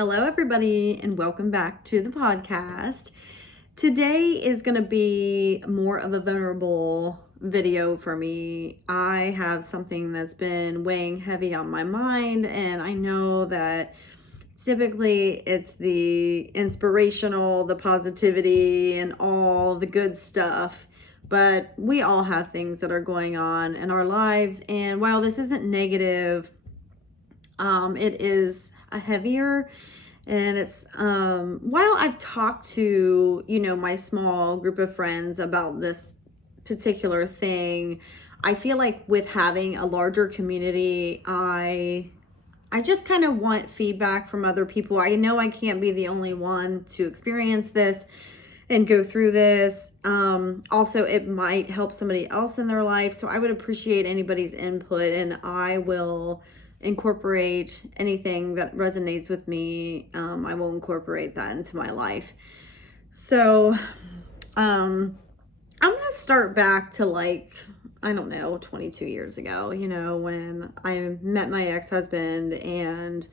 Hello, everybody, and welcome back to the podcast. Today is going to be more of a vulnerable video for me. I have something that's been weighing heavy on my mind, and I know that typically it's the inspirational, the positivity, and all the good stuff. But we all have things that are going on in our lives, and while this isn't negative, it is a heavier, and it's while I've talked to my small group of friends about this particular thing, I feel like with having a larger community, I just kind of want feedback from other people. I know I can't be the only one to experience this and go through this. Also, it might help somebody else in their life, so I would appreciate anybody's input, and I will incorporate anything that resonates with me. I will incorporate that into my life. So I'm gonna start back to, like, I don't know, 22 years ago, when I met my ex-husband, and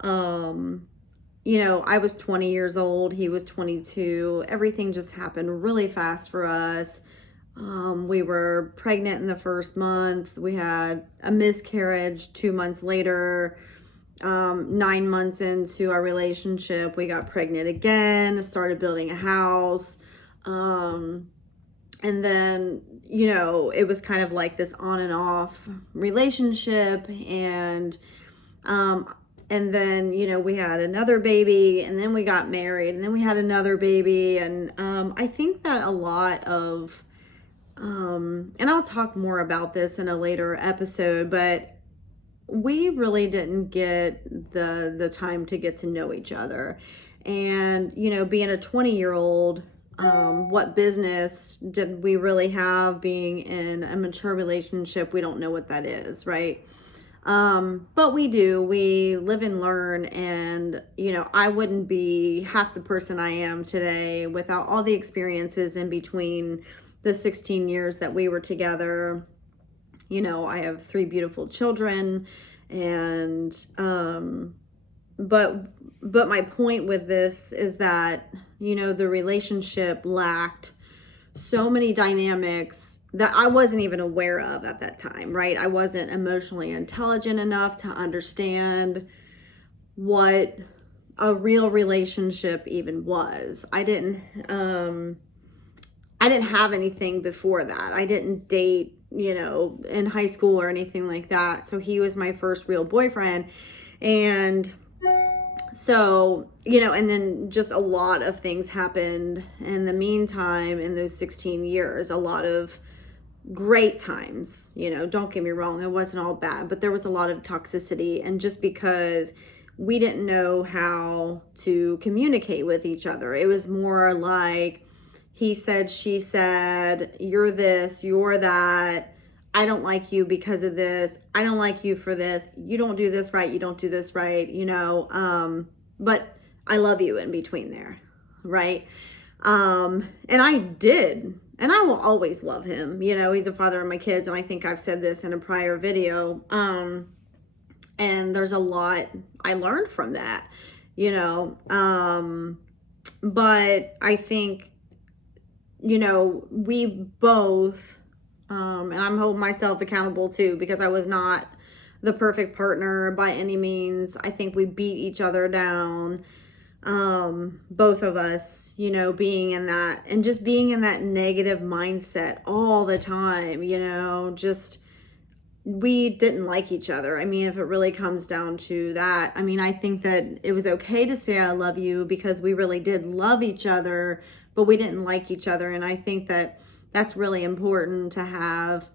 I was 20 years old, he was 22. Everything just happened really fast for us. We were pregnant in the first month. We had a miscarriage 2 months later. 9 months into our relationship, we got pregnant again, started building a house. And then, it was kind of like this on and off relationship. And then, we had another baby, and then we got married, and then we had another baby. And I think that a lot of, and I'll talk more about this in a later episode, but we really didn't get the time to get to know each other. And, being a 20-year-old, what business did we really have being in a mature relationship? We don't know what that is, right? But we do. We live and learn, and, I wouldn't be half the person I am today without all the experiences in between the 16 years that we were together. I have 3 beautiful children, and but my point with this is that the relationship lacked so many dynamics that I wasn't even aware of at that time, right? I wasn't emotionally intelligent enough to understand what a real relationship even was. I didn't have anything before that. I didn't date, in high school or anything like that. So he was my first real boyfriend. And so, and then just a lot of things happened in the meantime in those 16 years. A lot of great times, don't get me wrong. It wasn't all bad, but there was a lot of toxicity. And just because we didn't know how to communicate with each other, it was more like, he said, she said, you're this, you're that. I don't like you because of this. I don't like you for this. You don't do this right. You don't do this right, but I love you in between there, right? And I did, and I will always love him. He's the father of my kids, and I think I've said this in a prior video. And there's a lot I learned from that, but I think, we both, and I'm holding myself accountable too, because I was not the perfect partner by any means. I think we beat each other down, both of us, being in that, and just being in that negative mindset all the time, just, we didn't like each other. I mean, if it really comes down to that, I mean, I think that it was okay to say I love you because we really did love each other, but we didn't like each other. And I think that that's really important to have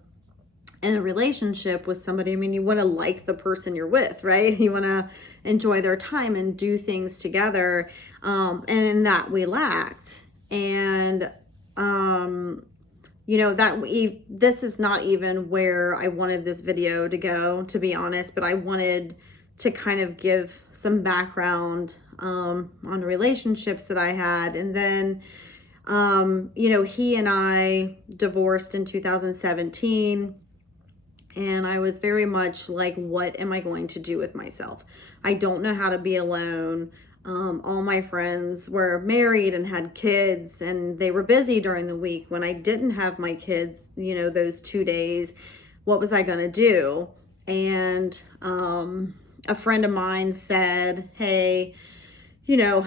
in a relationship with somebody. I mean, you want to like the person you're with, right? You want to enjoy their time and do things together. And in that we lacked. And, this is not even where I wanted this video to go, to be honest, but I wanted to kind of give some background, on relationships that I had. And then, he and I divorced in 2017. And I was very much like, what am I going to do with myself? I don't know how to be alone. All my friends were married and had kids, and they were busy during the week. When I didn't have my kids, those 2 days, what was I going to do? And a friend of mine said, hey, go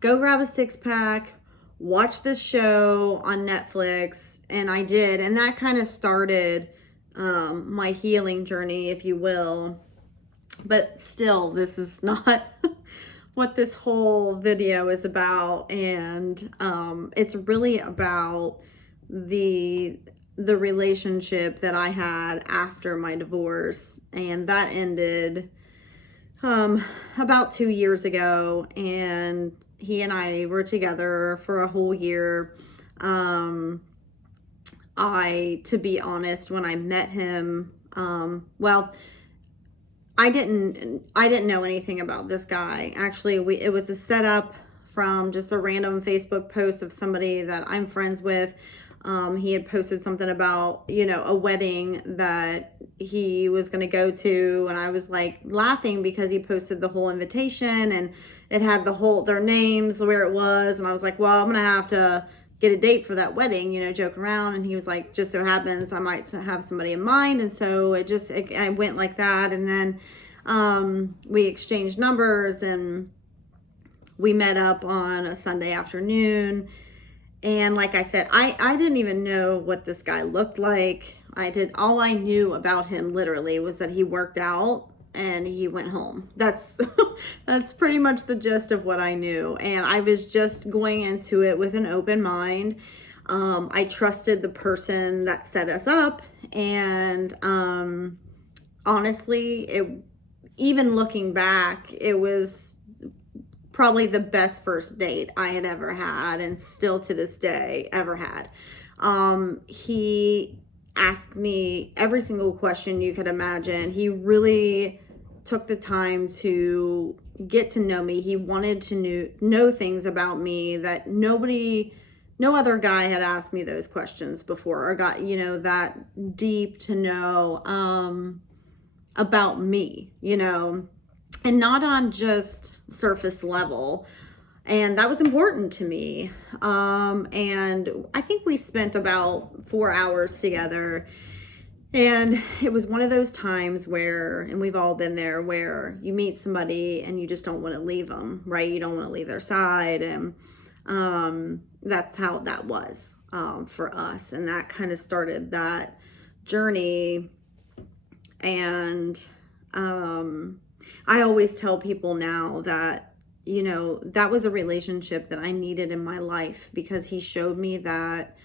grab a 6-pack, watch this show on Netflix. And I did. And that kind of started my healing journey, if you will. But still, this is not what this whole video is about. And it's really about the relationship that I had after my divorce. And that ended about 2 years ago. And he and I were together for a whole year. To be honest, when I met him, I didn't know anything about this guy. Actually, it was a setup from just a random Facebook post of somebody that I'm friends with. He had posted something about, a wedding that he was going to go to. And I was like laughing because he posted the whole invitation and it had their names, where it was. And I was like, well, I'm going to have to get a date for that wedding, joke around. And he was like, just so happens I might have somebody in mind. And so I went like that. And then we exchanged numbers and we met up on a Sunday afternoon. And like I said, I didn't even know what this guy looked like. All I knew about him literally was that he worked out and he went home. That's pretty much the gist of what I knew. And I was just going into it with an open mind. I trusted the person that set us up. And honestly, even looking back, it was probably the best first date I had ever had, and still to this day ever had. He asked me every single question you could imagine. He really took the time to get to know me. He wanted to know things about me that no other guy had asked me those questions before, or got, that deep to know about me, and not on just surface level. And that was important to me. And I think we spent about 4 hours together. And it was one of those times where, and we've all been there, where you meet somebody and you just don't want to leave them, right? You don't want to leave their side. And that's how that was for us. And that kind of started that journey. And I always tell people now that, that was a relationship that I needed in my life, because he showed me that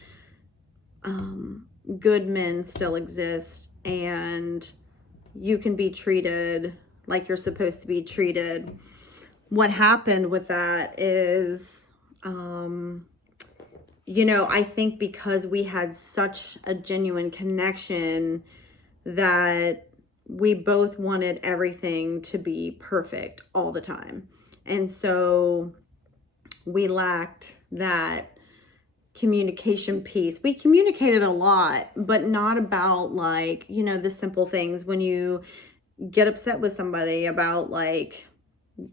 good men still exist and you can be treated like you're supposed to be treated. What happened with that is, I think because we had such a genuine connection that we both wanted everything to be perfect all the time. And so we lacked that communication piece. We communicated a lot, but not about the simple things. When you get upset with somebody about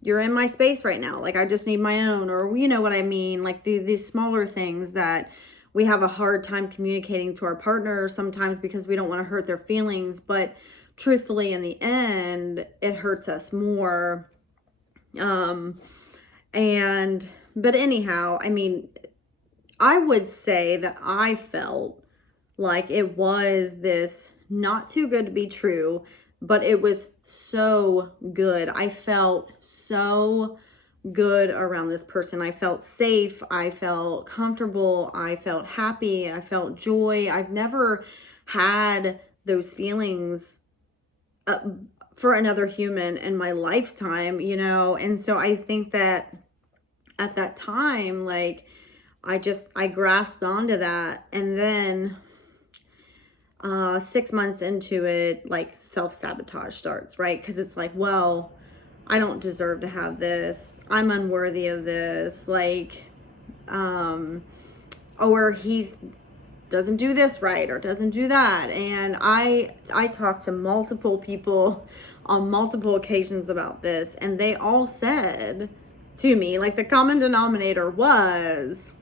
you're in my space right now, I just need my own, or you know what I mean? These smaller things that we have a hard time communicating to our partner sometimes because we don't want to hurt their feelings. But truthfully, in the end, it hurts us more. But anyhow, I would say that I felt like it was this not too good to be true, but it was so good. I felt so good around this person. I felt safe. I felt comfortable. I felt happy. I felt joy. I've never had those feelings for another human in my lifetime, and so I think that at that time, I grasped onto that. And then 6 months into it, self-sabotage starts, right? Because it's well, I don't deserve to have this. I'm unworthy of this. Or he's doesn't do this right or doesn't do that. And I talked to multiple people on multiple occasions about this, and they all said to me, like, the common denominator was,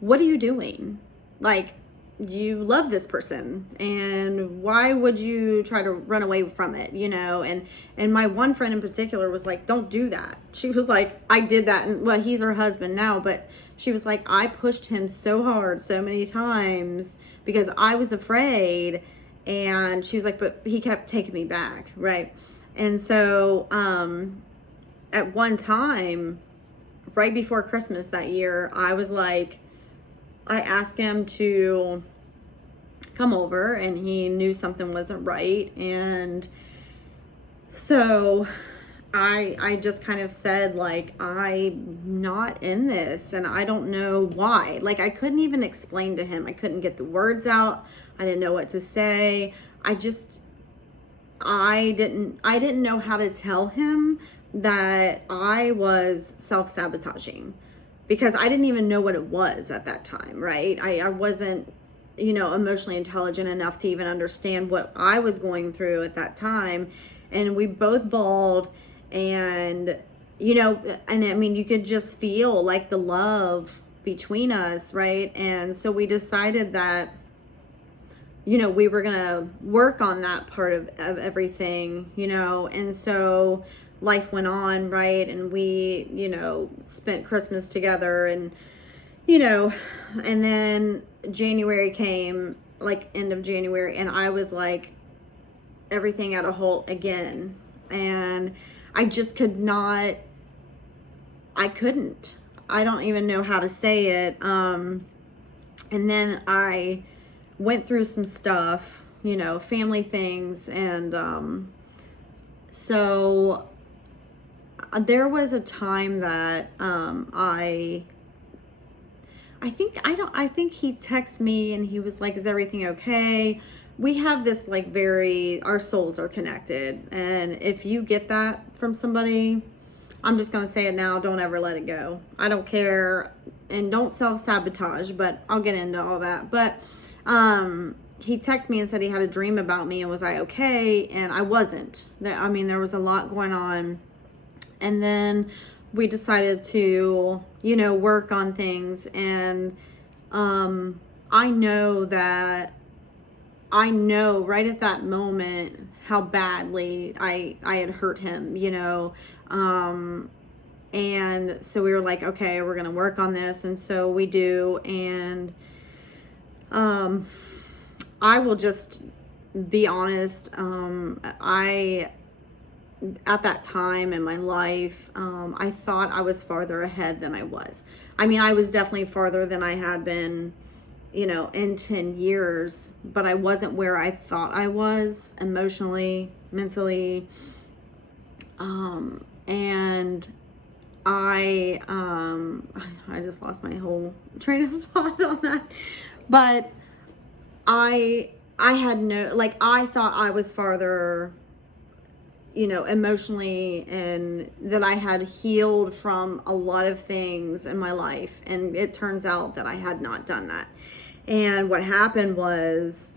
what are you doing? Like, you love this person, and why would you try to run away from it, you know? And my one friend in particular was like, don't do that. She was like, I did that, and well, he's her husband now, but she was like, I pushed him so hard so many times because I was afraid. And she was like, but he kept taking me back, right? And so at one time, right before Christmas that year, I was like, I asked him to come over, and he knew something wasn't right. And so I just kind of said, like, I'm not in this, and I don't know why. Like, I couldn't even explain to him. I couldn't get the words out. I didn't know what to say. I didn't know how to tell him that I was self-sabotaging, because I didn't even know what it was at that time, right? I wasn't, emotionally intelligent enough to even understand what I was going through at that time. And we both bawled, and, and I mean, you could just feel like the love between us, right? And so we decided that, we were going to work on that part of everything, and so life went on, right? And we, spent Christmas together, and, and then January came, like end of January, and I was like, everything at a halt again. And I just I couldn't, I don't even know how to say it. And then I went through some stuff, family things. And so there was a time that I think he texted me, and he was like, is everything okay? We have this, like, our souls are connected. And if you get that from somebody, I'm just going to say it now, don't ever let it go. I don't care. And don't self-sabotage, but I'll get into all that. But he texted me and said he had a dream about me, and was I okay? And I wasn't. There was a lot going on. And then we decided to, work on things. And I know right at that moment how badly I had hurt him, and so we were like, okay, we're going to work on this. And so we do. And I will just be honest. At that time in my life, I thought I was farther ahead than I was. I was definitely farther than I had been, in 10 years, but I wasn't where I thought I was emotionally, mentally. And I just lost my whole train of thought on that. But I had I thought I was farther, emotionally, and that I had healed from a lot of things in my life. And it turns out that I had not done that. And what happened was,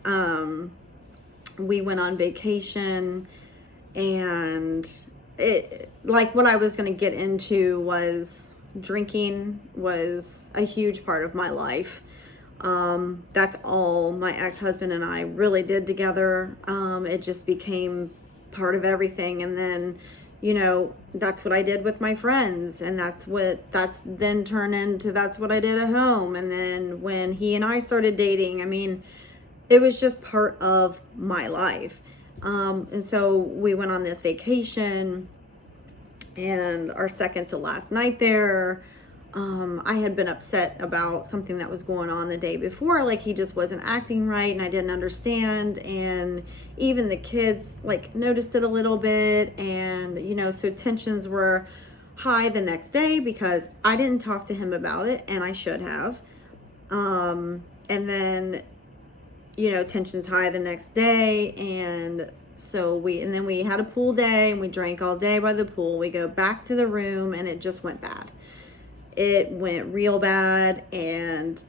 we went on vacation, and what I was going to get into was drinking was a huge part of my life. That's all my ex-husband and I really did together. It just became part of everything. And then, that's what I did with my friends, and that's then turned into, that's what I did at home. And then when he and I started dating, it was just part of my life. And so we went on this vacation, and our second to last night there, I had been upset about something that was going on the day before. Like, he just wasn't acting right, and I didn't understand. And even the kids, noticed it a little bit. And, so tensions were high the next day because I didn't talk to him about it, and I should have. And then, tensions high the next day. And so we had a pool day, and we drank all day by the pool. We go back to the room, and it just went bad. It went real bad. And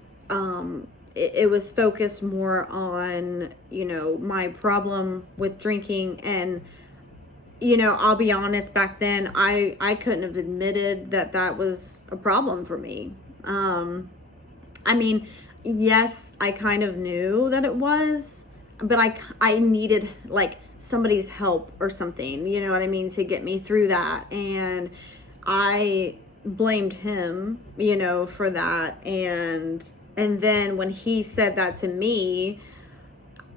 it was focused more on, my problem with drinking. And, I'll be honest, back then, I couldn't have admitted that that was a problem for me. I mean, yes, I kind of knew that it was, but I needed like somebody's help or something, you know what I mean, to get me through that. And I blamed him, for that. And then when he said that to me,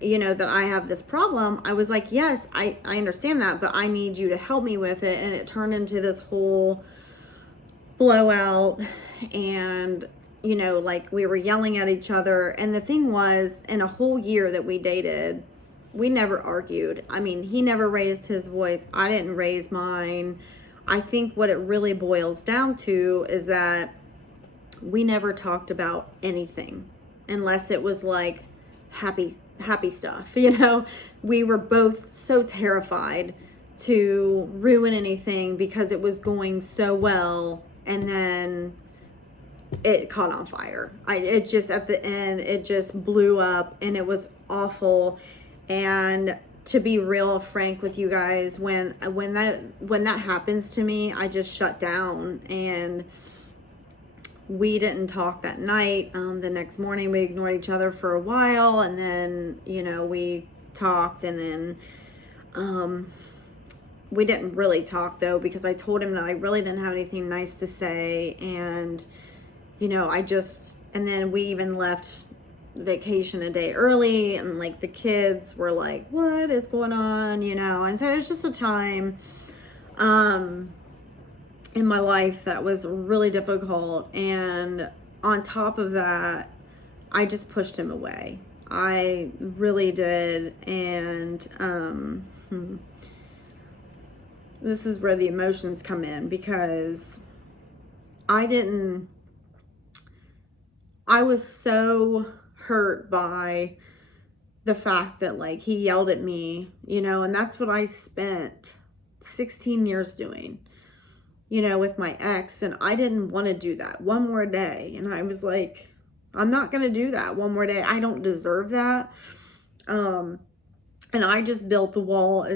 that I have this problem, I was like, yes, I understand that, but I need you to help me with it. And it turned into this whole blowout. And like we were yelling at each other. And the thing was, in a whole year that we dated, we never argued. I mean, he never raised his voice. I didn't raise mine. I think what it really boils down to is that we never talked about anything unless it was like happy stuff. We were both so terrified to ruin anything because it was going so well, and then it caught on fire. It just, at the end, it just blew up, and it was awful. And to be real frank with you guys, when that happens to me, I just shut down. And we didn't talk that night. The next morning we ignored each other for a while, and then we talked. And then we didn't really talk though, because I told him that I really didn't have anything nice to say. And and then we even left vacation a day early, and like the kids were like, what is going on, and so it was just a time in my life that was really difficult. And on top of that, I just pushed him away. I really did. And this is where the emotions come in, because I was so hurt by the fact that like he yelled at me, and that's what I spent 16 years doing, with my ex. And I didn't want to do that one more day. And I was like, I'm not going to do that one more day. I don't deserve that. And I just built the wall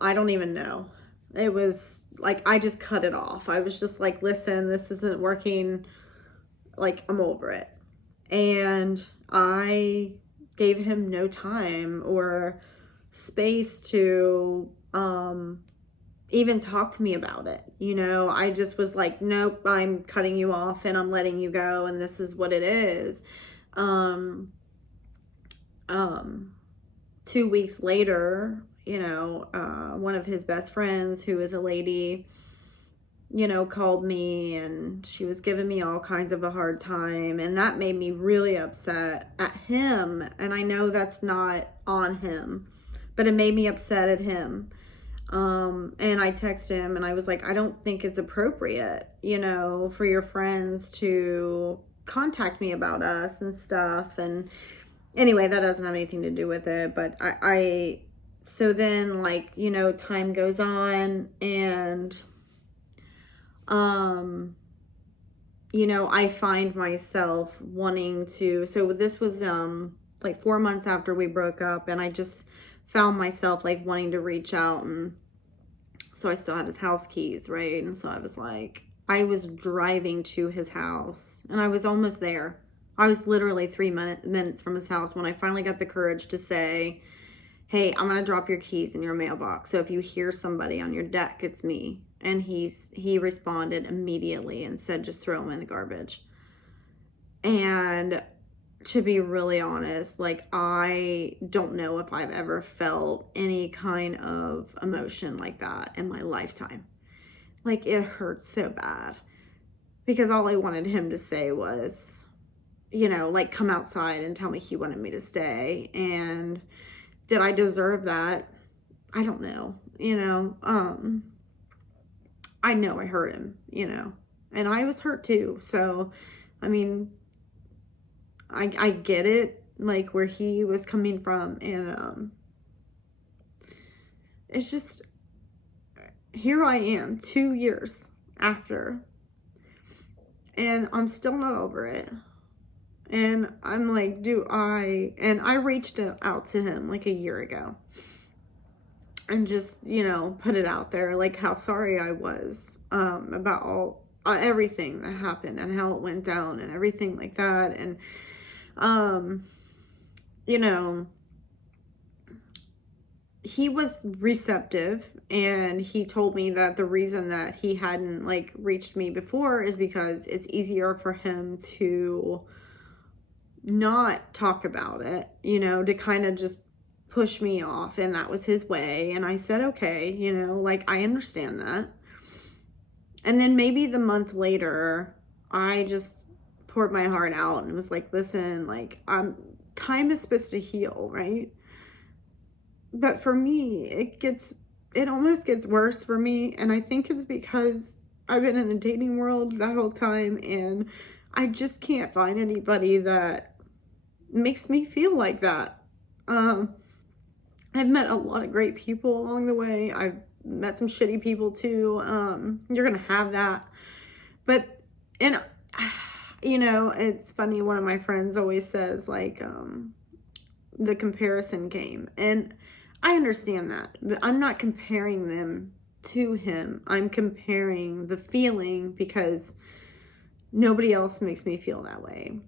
I don't even know. It was like, I just cut it off. I was just like, listen, this isn't working. Like, I'm over it. And I gave him no time or space to even talk to me about it. I just was like, nope, I'm cutting you off and I'm letting you go, and this is what it is. 2 weeks later, one of his best friends, who is a lady, called me, and she was giving me all kinds of a hard time. And that made me really upset at him. And I know that's not on him, but it made me upset at him. And I texted him and I was like, I don't think it's appropriate, for your friends to contact me about us and stuff. And anyway, that doesn't have anything to do with it. But so then, like, time goes on, and I find myself wanting to, so this was like 4 months after we broke up, and I just found myself like wanting to reach out. And so I still had his house keys, right? And so I was like, I was driving to his house, and I was almost there. I was literally 3 minutes from his house when I finally got the courage to say, hey, I'm gonna drop your keys in your mailbox, so if you hear somebody on your deck, it's me. And he responded immediately and said, just throw them in the garbage. And to be really honest, like, I don't know if I've ever felt any kind of emotion like that in my lifetime. Like, it hurts so bad, because all I wanted him to say was, like, come outside and tell me he wanted me to stay. And did I deserve that? I don't know, I know I hurt him, and I was hurt too. So, I mean, I get it, like, where he was coming from. And it's just, here I am 2 years after, and I'm still not over it. And I'm like, and I reached out to him like a year ago and just, put it out there, like how sorry I was about everything that happened and how it went down and everything like that. And, you know, he was receptive, and he told me that the reason that he hadn't like reached me before is because it's easier for him to not talk about it, to kind of just push me off, and that was his way. And I said, okay, like I understand that. And then maybe the month later, I just poured my heart out and was like, listen, like time is supposed to heal, right? But for me, it almost gets worse for me. And I think it's because I've been in the dating world that whole time, and I just can't find anybody that makes me feel like that. I've met a lot of great people along the way. I've met some shitty people too. You're gonna have that. But, and it's funny, one of my friends always says like the comparison game, and I understand that, but I'm not comparing them to him. I'm comparing the feeling, because nobody else makes me feel that way.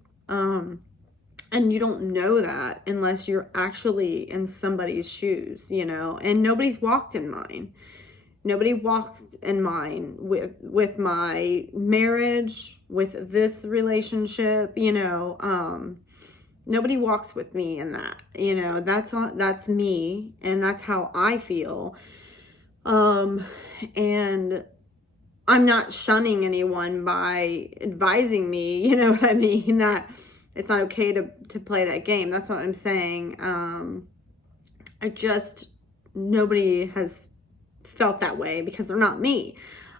And you don't know that unless you're actually in somebody's shoes, and nobody's walked in mine. Nobody walked in mine with my marriage, with this relationship, nobody walks with me in that, that's me, and that's how I feel. And I'm not shunning anyone by advising me, you know what I mean, that it's not okay to play that game. That's what I'm saying. Nobody has felt that way because they're not me.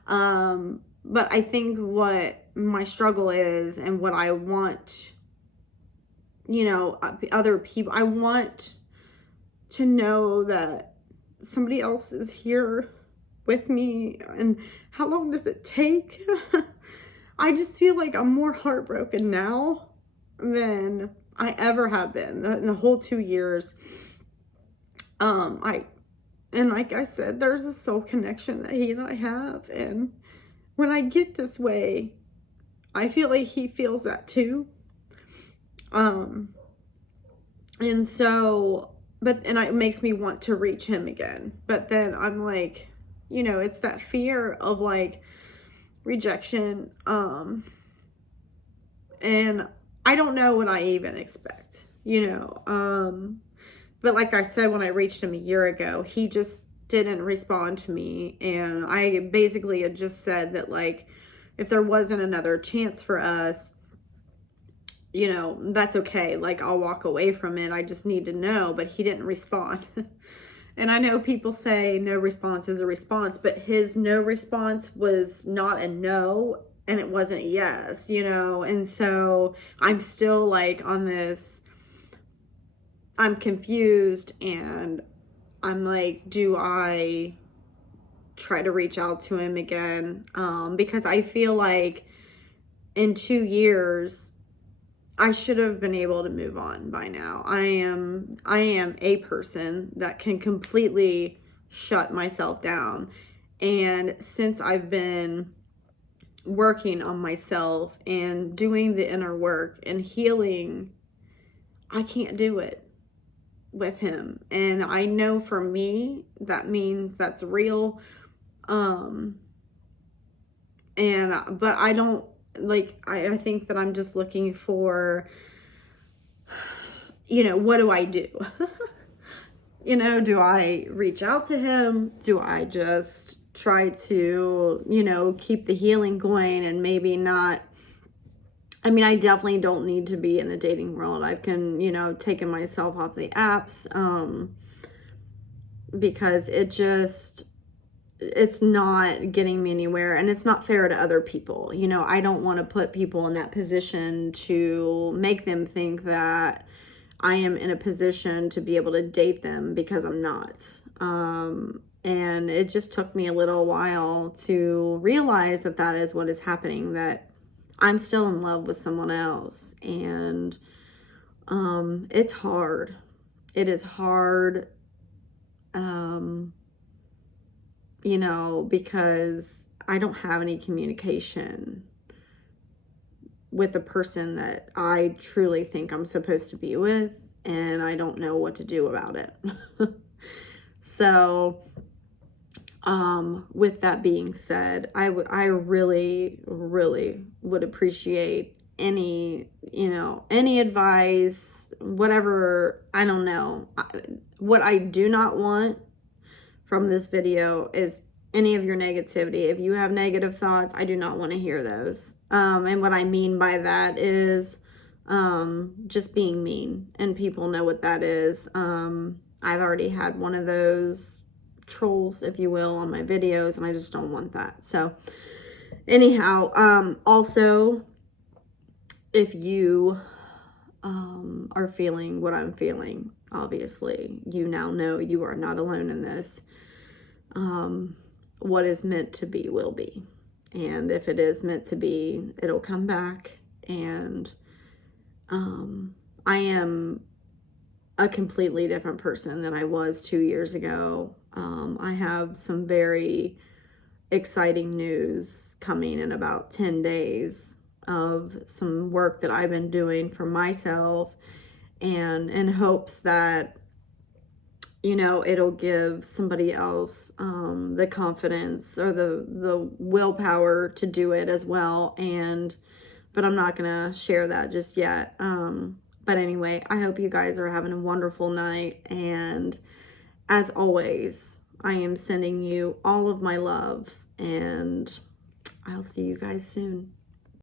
But I think what my struggle is, and what I want, other people, I want to know that somebody else is here with me. And how long does it take? I just feel like I'm more heartbroken now than I ever have been in the whole 2 years. And like I said, there's a soul connection that he and I have, and when I get this way, I feel like he feels that too. And so, and it makes me want to reach him again. But then I'm like, it's that fear of like rejection. And I don't know what I even expect, but like I said, when I reached him a year ago, he just didn't respond to me. And I basically had just said that, like, if there wasn't another chance for us, that's okay. Like, I'll walk away from it. I just need to know. But he didn't respond. And I know people say no response is a response, but his no response was not a no, and it wasn't a yes, And so I'm still like on this, I'm confused, and I'm like, do I try to reach out to him again? Because I feel like in 2 years, I should have been able to move on by now. I am a person that can completely shut myself down. And since I've been working on myself and doing the inner work and healing, I can't do it with him. And I know for me, that means that's real. But I don't, like, I think that I'm just looking for, what do I do? Do I reach out to him? Do I just try to, keep the healing going and maybe not? I mean, I definitely don't need to be in the dating world. I've taken myself off the apps, because it's not getting me anywhere, and it's not fair to other people. I don't want to put people in that position to make them think that I am in a position to be able to date them, because I'm not. And it just took me a little while to realize that is what is happening, that I'm still in love with someone else, and it's hard. It is hard, um, because I don't have any communication with the person that I truly think I'm supposed to be with, and I don't know what to do about it. So, with that being said, I really, really would appreciate any advice, whatever. I don't know. What I do not want from this video is any of your negativity. If you have negative thoughts, I do not want to hear those. And what I mean by that is just being mean, and people know what that is. I've already had one of those trolls, if you will, on my videos, and I just don't want that. So anyhow, also, if you are feeling what I'm feeling, obviously you now know you are not alone in this. What is meant to be will be, and if it is meant to be, it'll come back. And I am a completely different person than I was 2 years ago. I have some very exciting news coming in about 10 days of some work that I've been doing for myself, and in hopes that it'll give somebody else the confidence or the willpower to do it as well. But I'm not gonna share that just yet. But anyway, I hope you guys are having a wonderful night, and as always, I am sending you all of my love, and I'll see you guys soon.